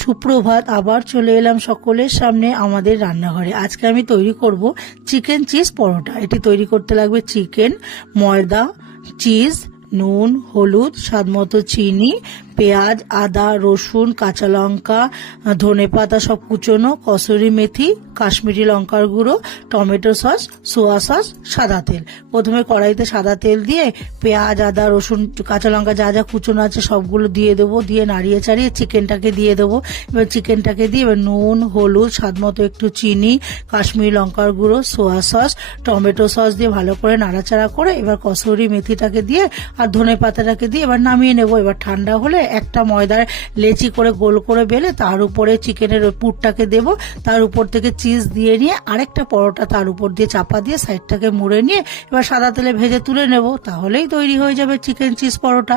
সুপ্রভাত, আবার চলে এলাম সকলের সামনে আমাদের রান্নাঘরে। আজকে আমি তৈরি করব চিকেন চিজ পরোটা। এটি তৈরি করতে লাগবে চিকেন, ময়দা, চিজ, নুন, হলুদ, স্বাদমতো চিনি, পেঁয়াজ, আদা, রসুন, কাঁচা লঙ্কা, ধনেপাতা সব কুচোনো, কসুরি মেথি, কাশ্মীরি লঙ্কার গুঁড়ো, টমেটো সস, সোয়া সস, সাদা তেল। প্রথমে কড়াইতে সাদা তেল দিয়ে পেঁয়াজ, আদা, রসুন, কাঁচা লঙ্কা যা যা কুচোনো আছে সবগুলো দিয়ে দেবো। দিয়ে নাড়িয়ে চাড়িয়ে চিকেনটাকে দিয়ে দেবো। এবার চিকেনটাকে দিয়ে এবার নুন, হলুদ, স্বাদমতো একটু চিনি, কাশ্মীরি লঙ্কার গুঁড়ো, সোয়া সস, টমেটো সস দিয়ে ভালো করে নাড়াচাড়া করে এবার কসুরি মেথিটাকে দিয়ে আর ধনে পাতাটাকে দিয়ে এবার নামিয়ে নেবো। এবার ঠান্ডা হলে একটা ময়দার লেচি করে গোল করে বেলে তার উপরে চিকেনের পুরটাকে দেবো। তার উপর থেকে চিজ দিয়ে নিয়ে আরেকটা পরোটা তার উপর দিয়ে চাপা দিয়ে সাইডটাকে মুড়ে নিয়ে এবার সাদা তেলে ভেজে তুলে নেব। তাহলেই তৈরি হয়ে যাবে চিকেন চিজ পরোটা।